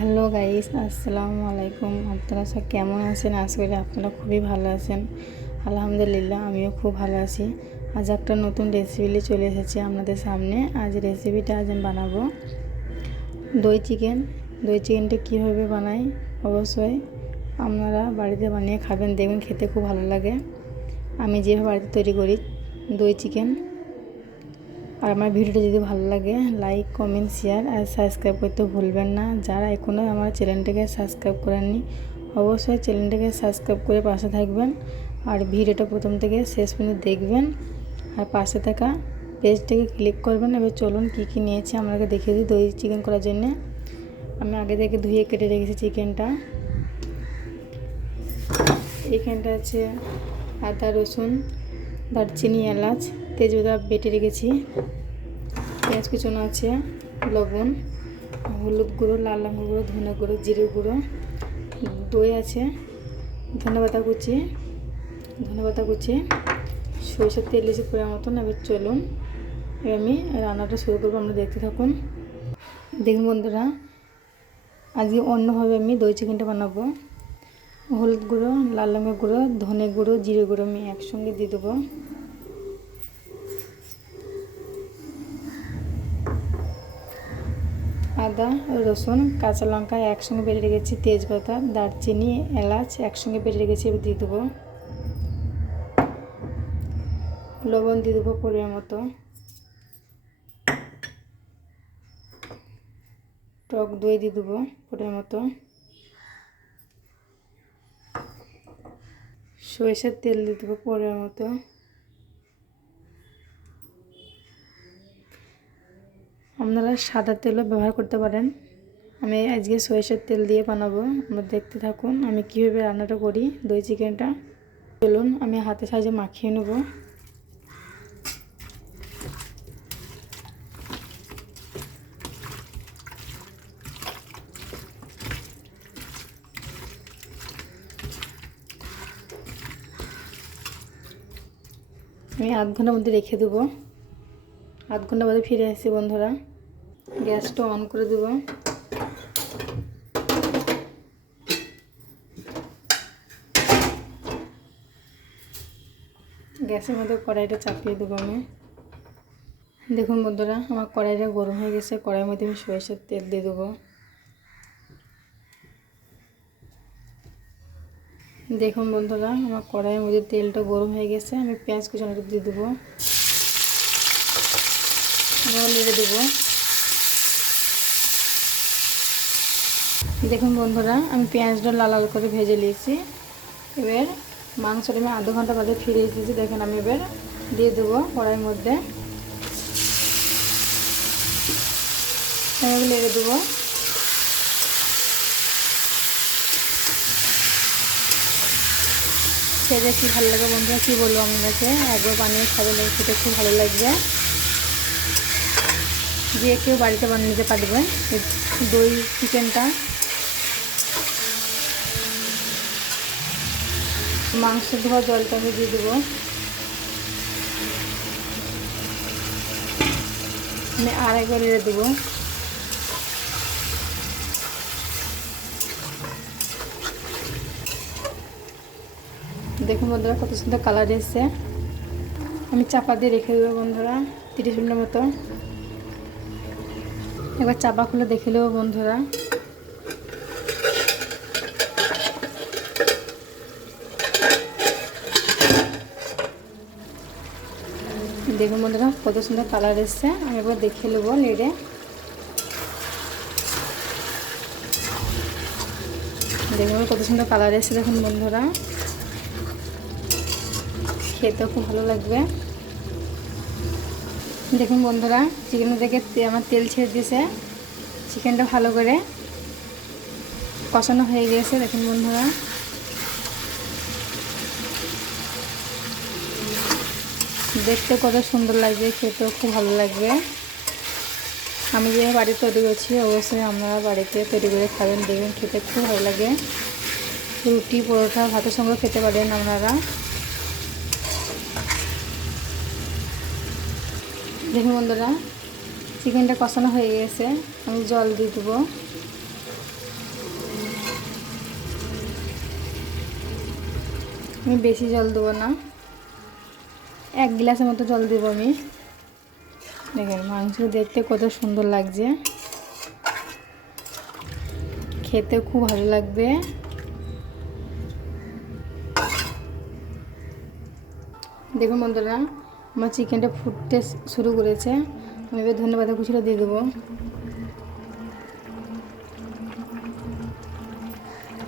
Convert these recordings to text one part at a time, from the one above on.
Hello guys, আসসালামু আলাইকুম। আপনারা সব কেমন আছেন? আশা করি আপনারা খুবই ভালো আছেন। আলহামদুলিল্লাহ, আমিও খুব ভালো আছি। আজ একটা নতুন রেসিপি নিয়ে চলে এসেছি আপনাদের সামনে। আজ রেসিপিটা আমি বানাবো দই চিকেন। দই চিকেনটা কীভাবে বানাই অবশ্যই আপনারা বাড়িতে বানিয়ে খাবেন, দেখবেন খেতে খুব ভালো লাগে। আমি যেভাবে বাড়িতে তৈরি করি দই চিকেন। আর আমার ভিডিওটা যদি ভালো লাগে লাইক, কমেন্ট, শেয়ার আর সাবস্ক্রাইব করতে ভুলবেন না। যারা এখনও আমার চ্যানেলটাকে সাবস্ক্রাইব করেননি অবশ্যই চ্যানেলটাকে সাবস্ক্রাইব করে পাশে থাকবেন। আর ভিডিওটা প্রথম থেকে শেষ পর্যন্ত দেখবেন আর পাশে থাকা পেজটাকে ক্লিক করবেন। এবার চলুন কী কী নিয়েছি আপনাকে দেখিয়ে দিই। দই চিকেন করার জন্যে আমি আগে থেকে ধুয়ে কেটে রেখেছি চিকেনটা। এইখানটা আছে আদা, রসুন, দারচিনি, এলাচ, তেজপাতা বেটে রেখেছি। পেঁয়াজ কুচনো আছে, লবণ, হলুদ গুঁড়ো, লাল লঙ্কা গুঁড়ো, ধনে গুঁড়ো, জিরে গুঁড়ো, দই আছে, ধনেপাতা কুচি, সরিষার তেল এসে পড়ার মতন। এবার চলুন এবার আমি রান্নাটা শুরু করবো, আমরা দেখতে থাকুন। দেখুন বন্ধুরা, আজকে অন্যভাবে আমি দই চিকেনটা বানাবো। হলুদ গুঁড়ো, লাল লঙ্কা গুঁড়ো, ধনে গুঁড়ো, জিরে গুঁড়ো আমি একসঙ্গে দিয়ে দেবো। আদা, রসুন, কাঁচা লঙ্কা একসঙ্গে বেটে রেখেছি, তেজপাতা, দারচিনি, এলাচ একসঙ্গে বেটে রেখেছি। এবার দিয়ে দেবো লবণ, দিয়ে দেবো পরিমাণ মতো, টক দই দিয়ে দেবো পরিমাণ মতো, সরিষার তেল দিয়ে দেবো পরিমাণ মতো, আপনারা সাদা তেলও ব্যবহার করতে পারেন। আমি আজকে সরিষার তেল দিয়ে বানাবো, আমরা দেখতে থাকুন আমি কীভাবে রান্নাটা করি দই চিকেনটা। চলুন আমি হাতে সাহায্যে মাখিয়ে নেব। আমি আধ ঘন্টার মধ্যে রেখে দেবো। আধ ঘন্টা বাদে ফিরে আসছি বন্ধুরা। গ্যাসটা অন করে দেবো। গ্যাসের মধ্যে কড়াইটা চাপিয়ে দেবো আমি। দেখুন বন্ধুরা, আমার কড়াইটা গরম হয়ে গেছে। কড়াইয়ের মধ্যে আমি সরিষার তেল দিয়ে দেবো। দেখুন বন্ধুরা, আমার কড়াইয়ের মধ্যে তেলটা গরম হয়ে গেছে। আমি পেঁয়াজ কুচানোটা দিয়ে দেবো, নেড়ে দেবো। দেখুন বন্ধুরা, আমি পেঁয়াজটা লাল লাল করে ভেজে নিয়েছি। এবার মাংসটা আমি আধা ঘন্টা বাদে ফিরে এসেছি। দেখেন আমি এবার দিয়ে দেবো কড়াইয়ের মধ্যে, এবার নেড়ে দেবো। খেতে খুব ভালো লাগে বন্ধুরা, কী বলবো আপনাকে, একবার বানিয়ে খাবে, খেতে খুব ভালো লাগবে। যে কেউ বাড়িতে বানিয়ে নিতে পারবেন দই চিকেনটা। মাংস ধোয়া জলটা আমি দিয়ে দেবো। আমি আড়াইবার নেড়ে দেবো। দেখুন বন্ধুরা, কত সুন্দর কালার এসছে। আমি চাপা দিয়ে রেখে দেবো বন্ধুরা 30 মিনিটের মতো। এবার চাপা খুলে দেখে নেবো বন্ধুরা। দেখুন বন্ধুরা, কত সুন্দর কালার এসছে। আমি এবার দেখে নেবো নেড়ে। দেখুন কত সুন্দর কালার এসছে। দেখুন বন্ধুরা, খেতে খুব ভালো লাগবে। দেখুন বন্ধুরা, চিকেন থেকে আমার তেল ছেড়ে দিয়েছে। চিকেনটা ভালো করে কষানো হয়ে গেছে। দেখুন বন্ধুরা, দেখতে কত সুন্দর লাগবে, খেতেও খুব ভালো লাগবে। আমি যে বাড়িতে তৈরি করছি অবশ্যই আপনারা বাড়িতে তৈরি করে খাবেন, দেখবেন খেতে খুব ভালো লাগে। রুটি, পরোটা, ভাতের সঙ্গে খেতে পারেন আপনারা। দেখুন বন্ধুরা, চিকেনটা কষানো হয়ে গেছে। আমি জল দিয়ে দেবো। আমি বেশি জল দেবো না, 1 গ্লাসের মতো জল দেবো আমি। দেখেন মাংস দেখতে কত সুন্দর লাগছে, খেতে খুব ভালো লাগবে। দেখুন বন্ধুরা, আমার চিকেনটা ফুটতে শুরু করেছে। আমি এবার ধন্যবাদ কুচিটা দিয়ে দেবো।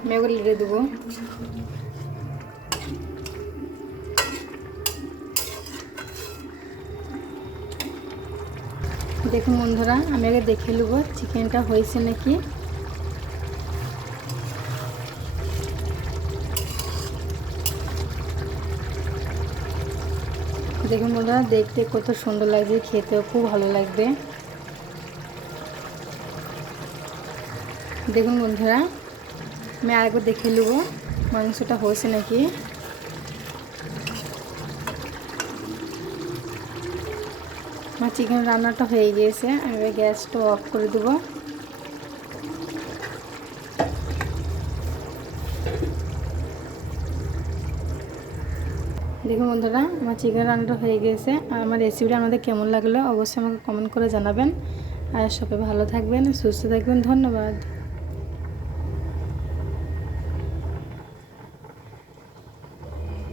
আমি এবার লেড়ে দেবো। দেখুন বন্ধুরা, আমি আগে দেখে নেব চিকেনটা হয়েছে নাকি। দেখুন বন্ধুরা, দেখতে কত সুন্দর লাগছে, খেতেও খুব ভালো লাগবে। দেখুন বন্ধুরা, আমি আরেকবার দেখে নেব মাংসটা হয়েছে নাকি। আমার চিকেন রান্নাটা হয়ে গিয়েছে, আমি এবার গ্যাসটা অফ করে দেবো। দেখুন বন্ধুরা, আমার চিকেন রান্নাটা হয়ে গিয়েছে। আর আমার রেসিপিটা আপনাদের কেমন লাগলো অবশ্যই আমাকে কমেন্ট করে জানাবেন। আর সবাই ভালো থাকবেন, সুস্থ থাকবেন। ধন্যবাদ।